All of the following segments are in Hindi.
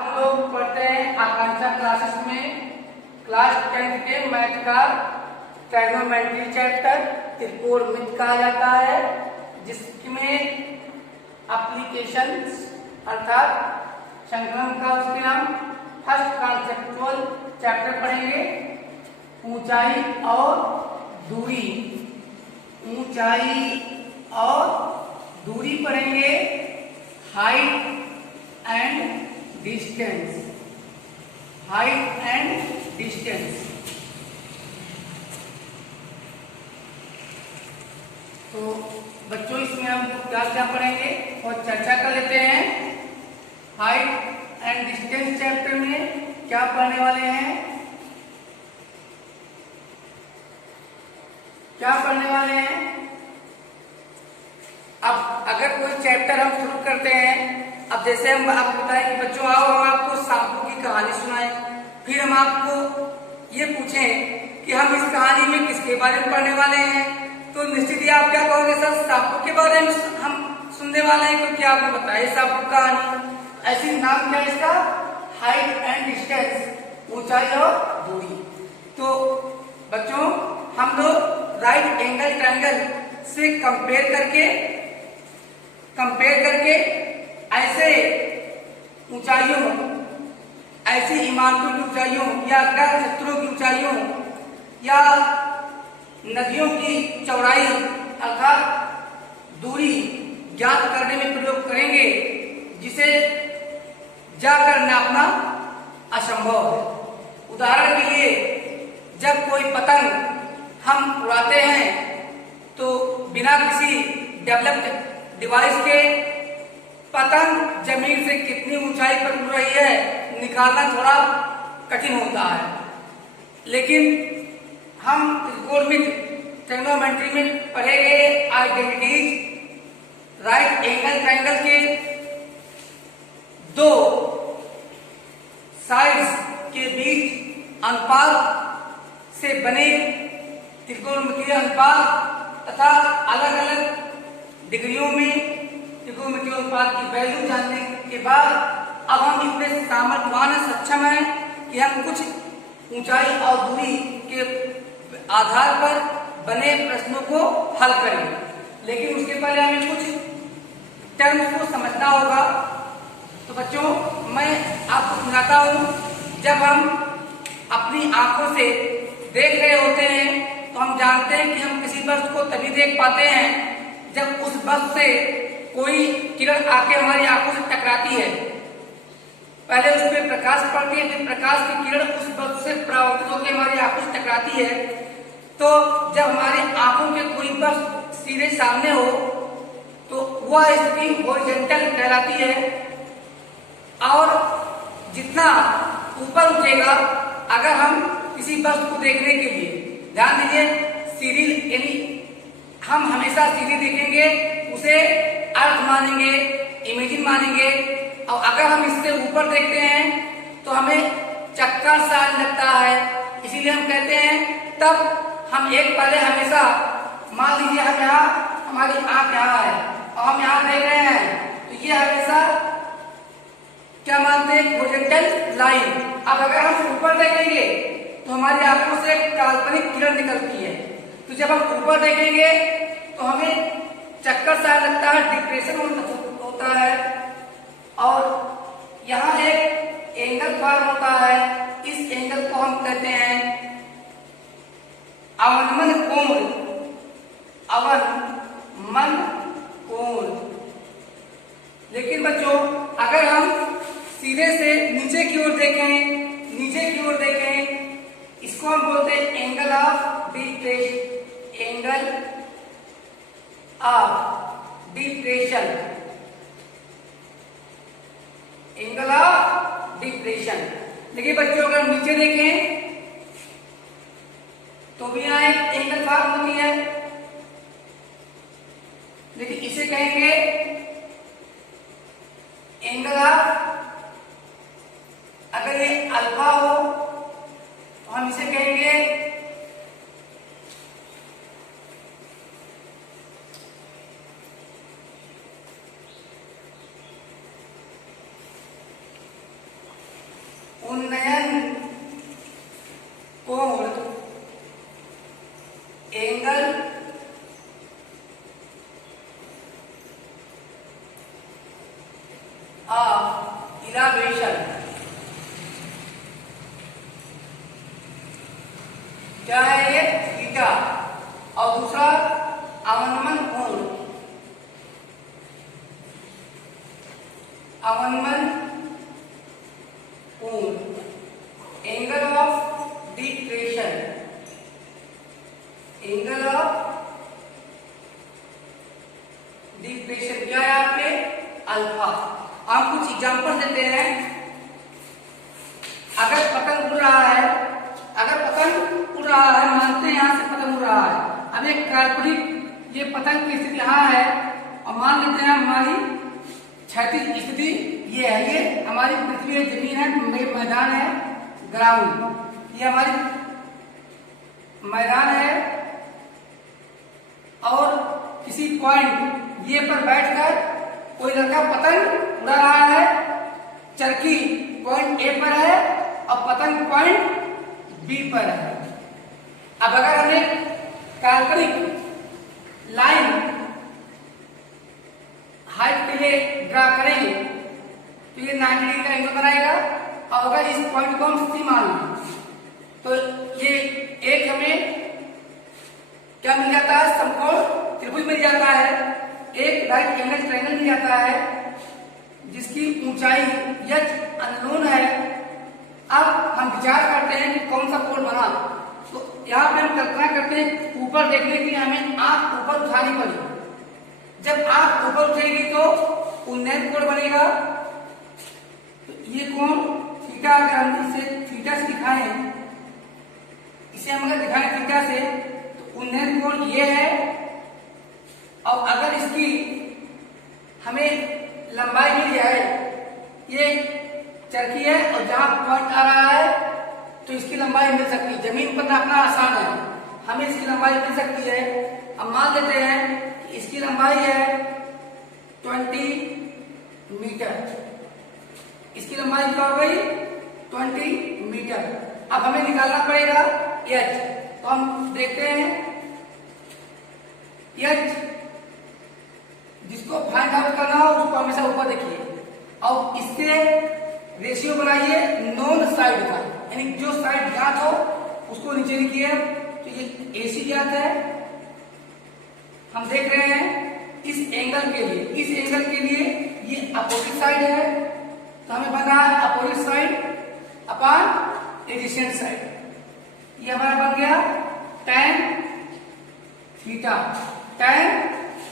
हम लोग पढ़ते हैं आकांक्षा क्लासेस में क्लास 10 के मैथ का ट्राइगोनोमेट्री चैप्टर त्रिकोणमिति कहा जाता है, जिसमें एप्लीकेशंस अर्थात संक्रमण का उसमें हम फर्स्ट कॉन्सेप्चुअल चैप्टर पढ़ेंगे। ऊंचाई और दूरी, ऊंचाई और दूरी पढ़ेंगे। Height and distance, height and distance. तो बच्चों इसमें हम क्या क्या पढ़ेंगे और चर्चा कर लेते हैं। हाइट एंड डिस्टेंस चैप्टर में क्या पढ़ने वाले हैं, क्या पढ़ने वाले हैं। अब अगर कोई चैप्टर हम शुरू करते हैं, अब जैसे हम आपको बताएं कि बच्चों आओ हम आपको सांपों की कहानी सुनाएं, फिर हम आपको ये पूछें कि हम इस कहानी में किसके बारे में पढ़ने वाले हैं, तो निश्चित ही आप क्या कहोगे, सर सांपों के बारे में हम सुनने वाले हैं। तो क्या आपको बताइए सांपों की कहानी, ऐसी नाम क्या है इसका, हाइट एंड डिस्टेंस, ऊंचाई और दूरी। तो बच्चों हम लोग राइट एंगल ट्रायंगल से कंपेयर करके ऐसे ऊंचाइयों, ऐसी इमारतों की ऊंचाइयों या ग्रह नक्षत्रों की ऊंचाइयों या नदियों की चौड़ाई अर्थात दूरी ज्ञात करने में प्रयोग करेंगे, जिसे जाकर नापना असंभव है। उदाहरण के लिए जब कोई पतंग हम उड़ाते हैं तो बिना किसी डेवलप्ड डिवाइस के पतंग जमीन से कितनी ऊंचाई पर उड़ रही है निकालना थोड़ा कठिन होता है। लेकिन हम त्रिकोणमिति ट्राइगोनोमेट्री में पढ़े गए आइडेंटिटीज राइट एंगल ट्रायंगल के दो साइड्स के बीच अनुपात से बने त्रिकोणमितीय अनुपात तथा अलग अलग डिग्रियों में त्रिकोणमितीय अनुपात की वैल्यू जानने के बाद अब हम इतने सामर्थ्यवान सक्षम हैं कि हम कुछ ऊंचाई और दूरी के आधार पर बने प्रश्नों को हल करें। लेकिन उसके पहले हमें कुछ टर्म्स को समझना होगा। तो बच्चों मैं आपको सुनाता हूं, जब हम अपनी आंखों से देख रहे होते हैं तो हम जानते हैं कि हम किसी वस्तु को तभी देख पाते हैं जब उस वस्तु से कोई किरण आके हमारी आंखों से टकराती है। पहले उस पर प्रकाश पड़ती है, फिर प्रकाश की किरण उस वस्तु से परावर्तित होकर हमारी आंखों से टकराती है। तो जब हमारी आंखों के कोई वस्तु सीधे सामने हो तो वह स्थिति हॉरिजॉन्टल कहलाती है, और जितना ऊपर उठेगा अगर हम किसी वस्तु को देखने के लिए, ध्यान दीजिए सीधी यानी हम हमेशा सीधी देखेंगे, उसे अर्थ मानेंगे, इमेजिन मानेंगे। और अगर हम इससे ऊपर देखते हैं तो हमें चक्कर सा लगता है, इसीलिए हम कहते हैं तब हम एक पहले हमेशा मान लीजिए हम यहाँ, हमारी आंख यहाँ है और हम यहाँ देख रहे हैं तो ये हमेशा क्या मानते हैं, हॉरिजॉन्टल लाइन। अब अगर हम ऊपर देखेंगे तो हमारी आंखों से काल्पनिक किरण निकलती है, तो जब हम ऊपर देखेंगे तो हमें चक्कर सा लगता है, डिप्रेशन होता है, और यहाँ एक एंगल फॉर्म होता है। इस एंगल को हम कहते हैं अवनमन कोण, अवनमन कोण। लेकिन बच्चों अगर हम सीधे से नीचे की ओर देखें, नीचे की ओर देखें, इसको हम बोलते हैं angle of depression, angle of depression, angle of depression. देखिए बच्चों अगर नीचे देखें तो भी यहाँ एक एंगल फॉर्म होती है, लेकिन इसे कहेंगे एंगल ऑफ, अगर ये अल्फा हो तो हम इसे कहेंगे इलावेशन, क्या है ये? थीटा। और दूसरा अवनमन कोण, अवनमन कोण, एंगल ऑफ डिक्रेशन, एंगल ऑफ डिक्रेशन क्या है यहाँ पे? अल्फा। आप कुछ एग्जांपल देते हैं। अगर पतंग उड़ रहा है, अगर पतंग उड़ रहा है, मानते हैं यहां से पतंग उड़ रहा है, अब एक काल्पनिक ये पतंग की स्थिति यहाँ है और मान लेते हैं हमारी क्षैतिज स्थिति ये है, ये हमारी पृथ्वी है, जमीन है, मैदान है, ग्राउंड, ये हमारी मैदान है और किसी पॉइंट ये पर बैठकर कोई लड़का पतंग उड़ा रहा है, चरखी पॉइंट ए पर है और पतंग पॉइंट बी पर है। अब अगर हम एक काल्पनिक लाइन हाइट के लिए ड्रा करेंगे तो ये 90 डिग्री का एंगल बनाएगा और अगर इस पॉइंट को हम सी मान लें तो ये एक हमें क्या मिल जाता है? समकोण त्रिभुज मिल जाता है, एक राइट एंगल ट्रायंगल मिल जाता है जिसकी ऊंचाई h अननोन है। अब हम विचार करते हैं कि कौन सा कोण बना, तो यहाँ पे हम कल्पना करते हैं ऊपर देखने के लिए हमें आंख ऊपर उठानी पड़ेगी। जब आंख ऊपर उठेगी तो उन्नत कोण बनेगा। तो ये कोण थीटा, अगर हम इसे थीटा से दिखाएं, इसे हम अगर दिखाएं थीटा से तो उन्नत कोण ये है। और अगर इसकी हमें लंबाई मिल जाए, ये चरखी है और जहां पॉइंट आ रहा है तो इसकी लंबाई मिल सकती है। जमीन पर नापना आसान है, हमें इसकी लंबाई मिल सकती है। अब मान लेते हैं कि इसकी लंबाई है 20 मीटर, इसकी लंबाई क्या हो गई? 20 मीटर। अब हमें निकालना पड़ेगा h, तो हम देखते हैं h जिसको फाइंड आउट करना हो उसको हमेशा ऊपर देखिए और इससे रेशियो बनाइए नॉन साइड का, यानी जो साइड ज्ञात हो उसको नीचे लिखिए। तो ये AC ज्ञात है, हम देख रहे हैं इस एंगल के लिए, इस एंगल के लिए ये अपोजिट साइड है, तो हमें बना है अपोजिट साइड अपॉन एडिसेंट साइड। ये हमारा बन गया tan theta, tan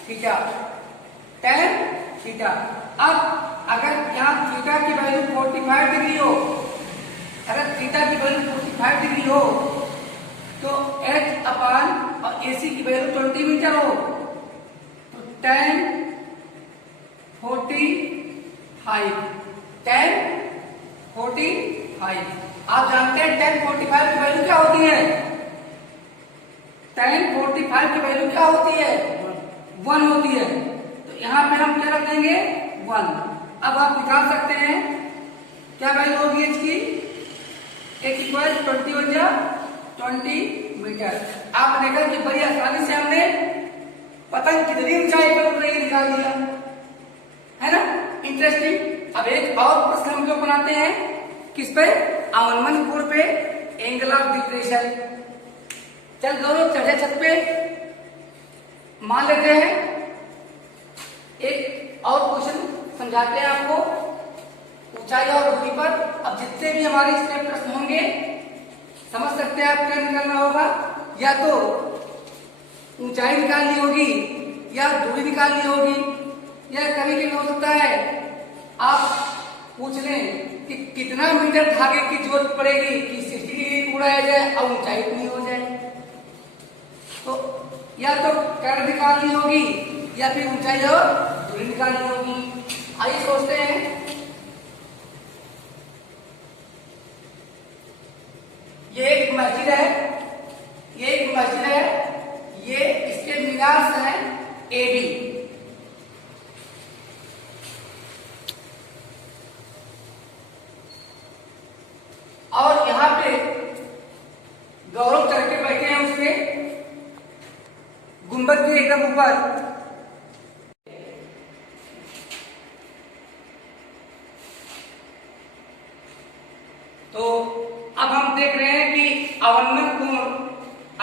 theta, tan theta. अब अगर यहाँ थीटा की वैल्यू 45 डिग्री हो, अगर थीटा की वैल्यू 45 डिग्री हो तो h अपॉन और AC की वैल्यू 20 मीटर हो तो tan 45, tan 45। आप जानते हैं tan 45 की वैल्यू क्या होती है? tan 45 की वैल्यू क्या होती है? 1 होती है। तो यहाँ पे हम क्या रख देंगे? 1। अब आप निकाल सकते हैं क्या वैल्यू होगी इसकी? एक इक्वल 20 बन जा 20 मीटर। आप देखा कि बड़ी आसानी से हमने पतंग कितनी ऊंचाई पर उड़ रही है निकाल दिया, है ना? इंटरेस्टिंग। अब एक और प्रश्न हम लोग बनाते हैं किस पे? अवनमन कोण पे, एंगल ऑफ डिक्रेशन। चल दोनों चढ़े छत पे, मान लेते हैं एक और क्वेश्चन समझाते हैं आपको ऊंचाई और दूरी पर। अब जितने भी हमारे इसमें प्रश्न होंगे समझ सकते हैं आप क्या निकालना होगा, या तो ऊंचाई निकालनी होगी या दूरी निकालनी होगी, या कभी कभी हो सकता है आप पूछ लें कि कितना मीटर धागे की जरूरत पड़ेगी कि 60 डिग्री उड़ाया जाए और ऊंचाई इतनी हो जाए। तो या तो कर्व निकालनी होगी या फिर ऊंचाई और दूरी निकालनी होगी। आइए सोचते हैं। ये एक मस्जिद है, ये एक मस्जिद है, ये इसके मीनार है AB, और यहाँ पे गौरव चढ़ के बैठे हैं उसके गुंबद के एकदम ऊपर। तो अब हम देख रहे हैं कि अवनमन कोण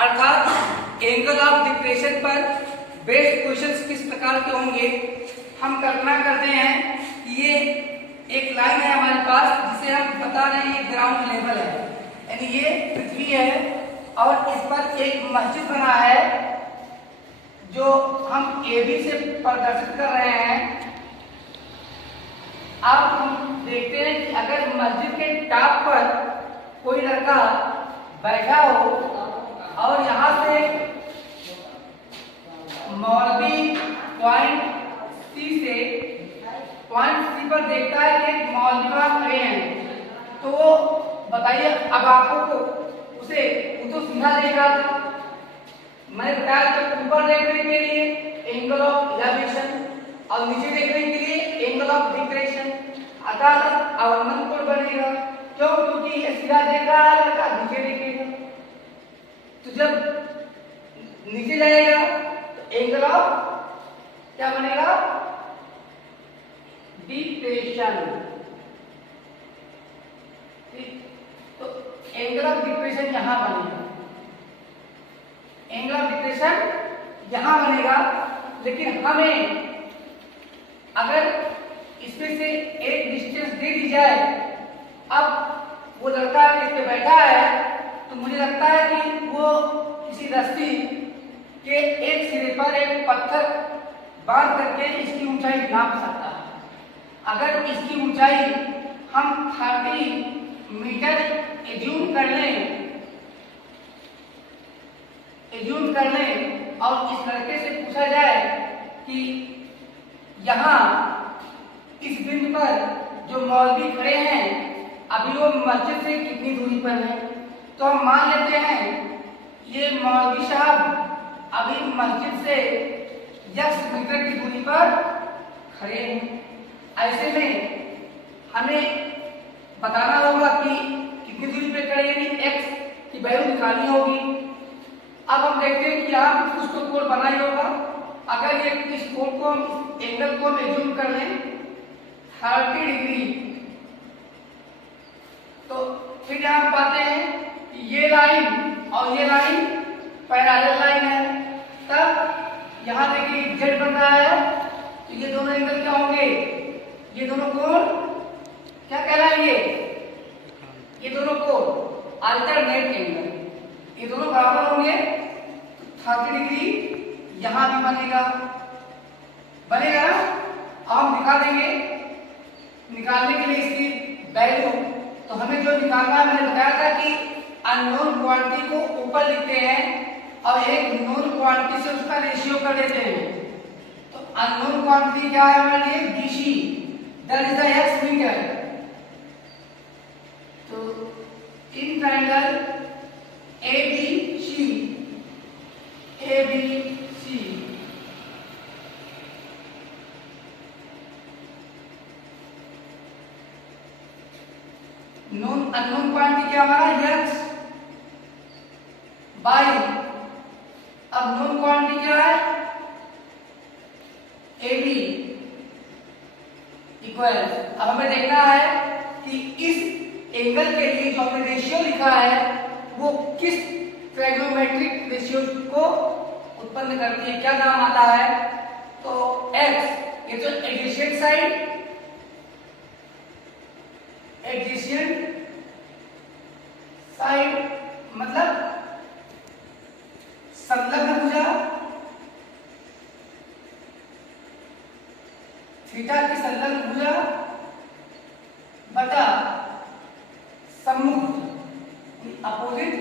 अर्थात एंगल ऑफ डिप्रेशन पर बेस्ड क्वेश्चंस किस प्रकार के होंगे। हम कल्पना करते हैं कि ये एक लाइन है हमारे पास जिसे हम बता रहे हैं ग्राउंड लेवल है, यानी ये पृथ्वी है और इस पर एक मस्जिद बना है जो हम AB से प्रदर्शित कर रहे हैं। अब हम देखते हैं कि अगर मस्जिद के टॉप पर कोई लड़का बैठा हो और यहाँ से मौलवी पॉइंट C पर देखता है कि मौलवी वहां खड़े हैं, तो बताइए अब आपको को उसे वो तो सीधा देख रहा था। मैंने बताया तो ऊपर देखने के लिए एंगल ऑफ एलिवेशन और नीचे देखने के लिए एंगल ऑफ डिक्रेशन, अर्थात अवनमन कोण बनेगा। क्यों? क्योंकि ये सीधा देख रहा है, लड़का नीचे देखेगा। तो जब नीचे जाएगा तो एंगल ऑफ क्या बनेगा? डिक्रेशन। ठीक, तो एंगल ऑफ डिक्रेशन यहां बनेगा, एंगल ऑफ डिक्रेशन यहां बनेगा। लेकिन हमें अगर इसमें से एक डिस्टेंस दे दी जाए, अब वो लड़का इस पे बैठा है तो मुझे लगता है कि वो किसी रस्सी के एक सिरे पर एक पत्थर बांध करके इसकी ऊंचाई नाप सकता है। अगर इसकी ऊंचाई हम 30 मीटर एज्यूम कर लें और इस लड़के से पूछा जाए कि यहाँ इस बिंदु पर जो मौलवी खड़े हैं अभी वो मस्जिद से कितनी दूरी पर है, तो हम मान लेते हैं ये मौलवी साहब अभी मस्जिद से X मीटर की दूरी पर खड़े हैं। ऐसे में हमें बताना होगा कि कितनी दूरी पे खड़े, यानी X की वैल्यू निकालनी होगी। अब हम देखते हैं कि यहाँ कुछ तो कोण बना ही होगा। अगर ये इस कोण को एंगल को हम एज्यूम कर लें 30 डिग्री, तो फिर यहाँ पाते हैं कि ये लाइन और ये लाइन पैरेलल लाइन है। तब यहाँ देखिए Z बन रहा है, तो ये दोनों एंगल क्या होंगे? ये दोनों कोण क्या कहलाएंगे? ये दोनों कोण अल्टरनेट एंगल, ये दोनों बराबर होंगे। तो 30 डिग्री यहां भी बनेगा ना। अब हम दिखा देंगे निकालने के लिए इसकी वैल्यू। तो हमें जो निकालना है, मैंने बताया था कि अननोन क्वांटिटी को ऊपर लिखते हैं और एक नोन क्वांटिटी से उसका रेशियो कर देते हैं। तो अननोन क्वांटिटी क्या है हमारे लिए? BC, that is the X metre. तो in triangle ABC known unknown quantity क्या हमारा? X बाई, अब नोन क्वांटिटी क्या है? AB equal. अब हमें देखना है कि इस एंगल के लिए जो हमने रेशियो लिखा है वो किस ट्रायगोनोमेट्रिक रेशियो को उत्पन्न करती है, क्या नाम आता है? तो X ये तो एडजेसेंट साइड मतलब संलग्न भुजा, थीटा की संलग्न भुजा बटा सम्मुख अपोजिट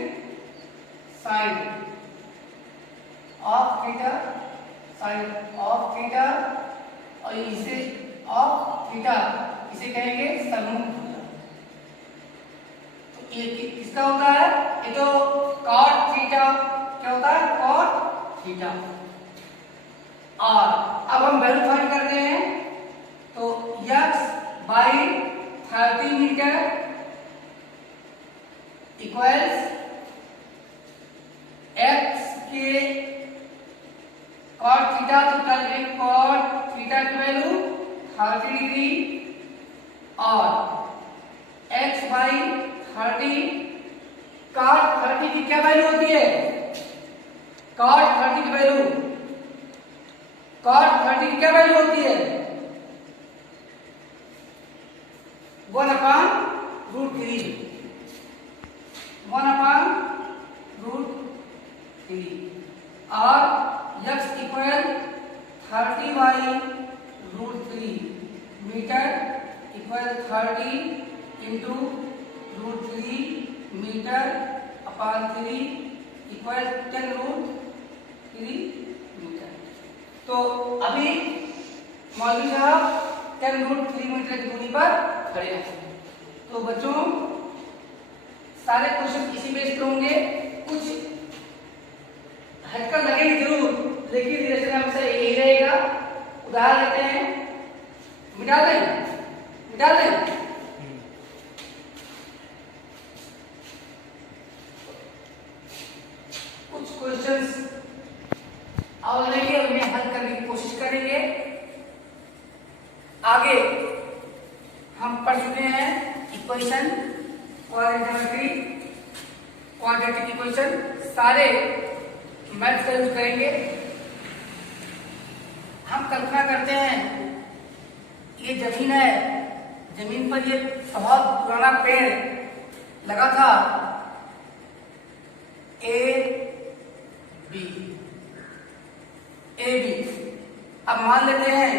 साइड ऑफ थीटा, और इसे ऑफ थीटा इसे कहेंगे सम्मुख भुजा। तो ये किसका होता है? ये तो cot थीटा, क्या होता है? cot theta. और अब हम वैल्यू फाइंड करते हैं, तो X by 30 metre equals X के cot थीटा, तो cot थीटा की वैल्यू 30 डिग्री और X बाई क्या वैल्यू होती है? cot 30 की वैल्यू, cot 30 की क्या वैल्यू होती है? 1/√3, 1/√3 और x equal 30/√3 metre equal 30 into √3 metre upon 3 equal 10√3 metre. तो अभी मौलवी साहब 10√3 मीटर की दूरी पर खड़े हैं। तो बच्चों सारे क्वेश्चन इसी बेस पे होंगे, कुछ हटकर लगेंगे जरूर, लेकिन रिलेशन हमसे यही रहेगा। उदाहरण लेते हैं, मिटा दें। कुछ क्वेश्चंस और लेंगे, उन्हें हल करने की कोशिश करेंगे। आगे हम पढ़ चुके हैं इक्वेशन, क्वाड्रेटिक इक्वेशन, सारे मैथ का यूज करेंगे। हम कल्पना करते हैं ये जमीन है, जमीन पर ये बहुत पुराना पेड़ लगा था ए बी। अब मान लेते हैं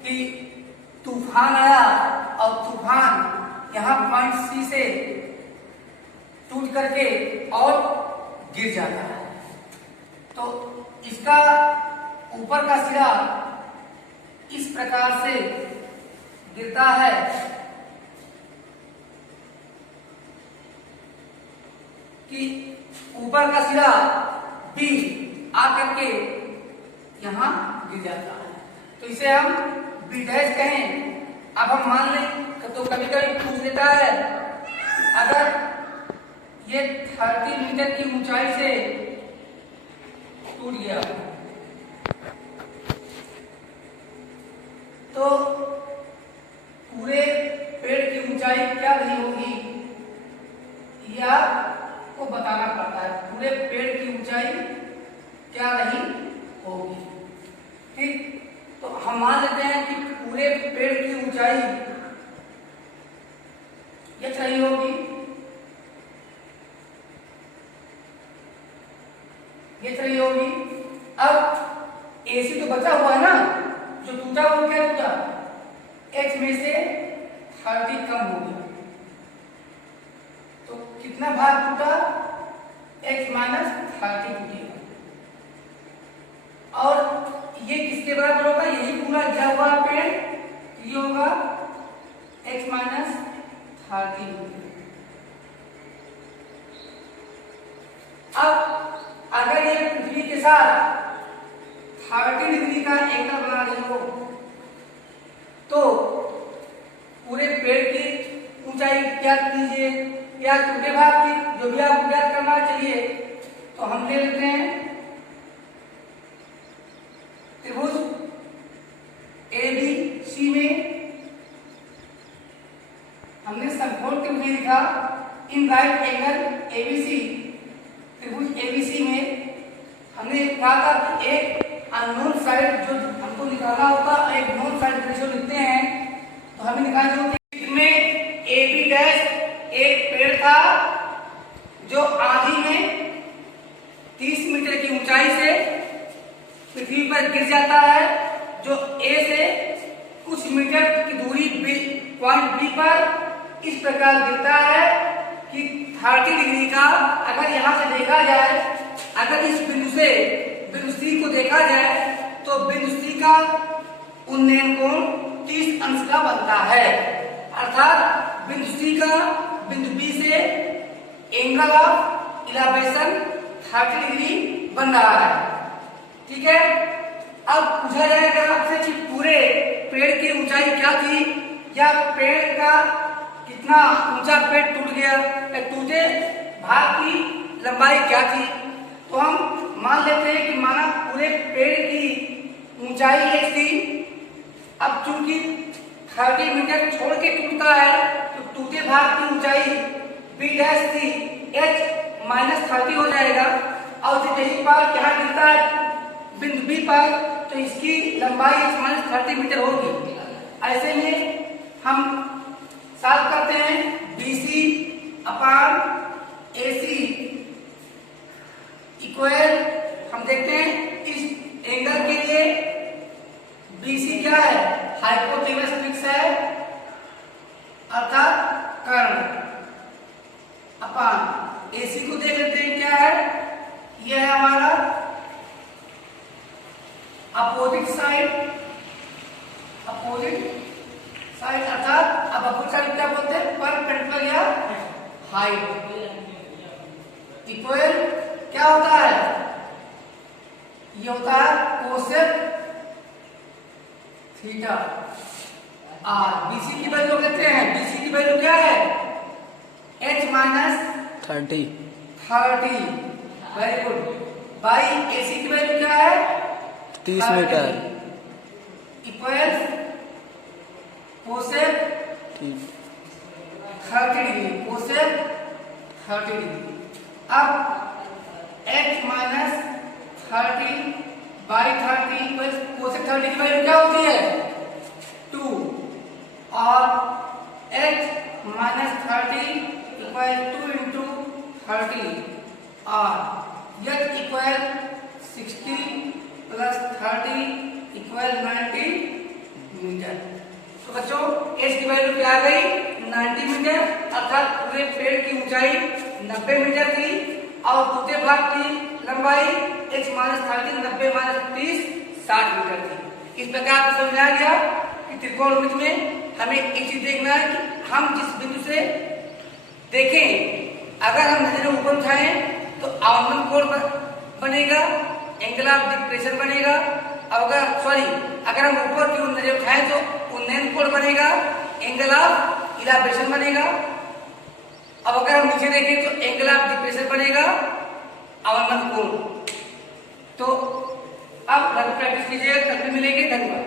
कि तूफान आया और तूफान यहाँ पॉइंट सी से टूट करके और गिर जाता है। तो इसका ऊपर का सिरा इस प्रकार से गिरता है कि ऊपर का सिरा बी आकर के यहां गिर जाता है। तो इसे हम बी डैश कहें। अब हम मान लें तो कभी कभी पूछ देता है अगर ये 30 मीटर की ऊंचाई से टूट गया तो पूरे पेड़ की ऊंचाई क्या रही होगी, यह आपको बताना पड़ता है। पूरे पेड़ की ऊंचाई क्या रही होगी, ठीक। तो हम मान लेते हैं कि पूरे पेड़ की ऊंचाई ये रही होगी, ये रही होगी। अब एसी तो बचा हुआ है ना, जो टूटा वो क्या टूटा, x में से 30 कम हो गया। तो कितना भाग टूटा, x माइनस 30 टूटेगा। और ये किसके बराबर होगा, यही पूरा घिरा हुआ पेड़, ये होगा x माइनस 30। अब अगर ये पृथ्वी के साथ 30 डिग्री का एंगल बना रही हो तो पूरे पेड़ की ऊंचाई क्या कीजिए, या टूटे भाग की, जो भी आपको ज्ञात करना चाहिए। तो हम ले लेते हैं त्रिभुज ABC में हमने समकोण त्रिभुज लिखा, इन राइट एंगल ABC। त्रिभुज ABC में हमने कहा था कि एक अननोन साइड जो हमको निकालना होता है, एक नोन साइड रेशियो लिखते हैं। तो हमें निकालना होता है में AB डैश एक पेड़ था जो आधी में 30 मीटर की ऊंचाई से पृथ्वी पर गिर जाता है, जो A से कुछ मीटर की दूरी पॉइंट B पर इस प्रकार गिरता है कि 30 डिग्री का, अगर यहां से देखा जाए, अगर इस बिंदु से बिंदु C को देखा जाए तो बिंदु C का उन्नयन कोण 30 अंश का बनता है। अर्थात बिंदु C का बिंदु B से एंगल ऑफ इलेवेशन 30 डिग्री बन रहा है, ठीक है। अब पूछा जाएगा आपसे कि पूरे पेड़ की ऊंचाई क्या थी, या पेड़ का कितना ऊंचा पेड़ टूट गया, या टूटे भाग की लंबाई क्या थी। तो हम मान लेते हैं कि माना पूरे पेड़ की ऊंचाई h थी। अब चूंकि 30 मीटर छोड़ के टूटता है तो टूटे भाग की ऊंचाई b डैश थी, h -30 हो जाएगा। और जब यही पार यहाँ गिरता है बिंदु बी पर, तो इसकी लंबाई -30 मीटर होगी। ऐसे में हम सॉल्व करते हैं। BC अपान AC इक्वल, हम देखते हैं इस एंगल के लिए BC क्या है, हाइपोटेनस फिक्स है अर्थात कर्ण, अपान AC को देख लेते हैं क्या है, यह है हमारा अपोजिट साइड अर्थात, अब अपोजिट साइड क्या बोलते हैं, परपेंडिकुलर या हाइट, इक्वल क्या होता है, ये होता है कोसेक थीटा आर। BC की वैल्यू कहते हैं, BC की वैल्यू क्या है, H-30, very good, by AC की वैल्यू क्या है, 30 metre, equal cosec 30 degree, cosec 30 degree. अब H-30 बाई 30 इक्वल कोसेक 30 की वैल्यू क्या होती है, 2, और H-30 इक्वल 2 इंटू 30 और H equal 60 plus 30 equal 90 metre. तो बच्चों H की वैल्यू क्या आ गई, 90 मीटर, अर्थात पूरे पेड़ की ऊंचाई 90 मीटर थी और दूसरे भाग की लंबाई H-30 90 - 30 60 मीटर थी। इस प्रकार से समझाया गया कि त्रिकोणमिति में हमें एक चीज देखना है कि हम जिस बिंदु से देखें, अगर हम नजर ऊपर उठाएं तो अवनमन कोण बनेगा, एंगल ऑफ डिप्रेशन बनेगा। अगर हम ऊपर की ओर नजर उठाएं तो उन्नयन कोण बनेगा, एंगल ऑफ इलावेशन बनेगा। अब अगर हम नीचे देखें तो एंगल ऑफ डिप्रेशन बनेगा, अवनमन कोण। तो अब प्रैक्टिस कीजिएगा, कल भी मिलेंगे। धन्यवाद।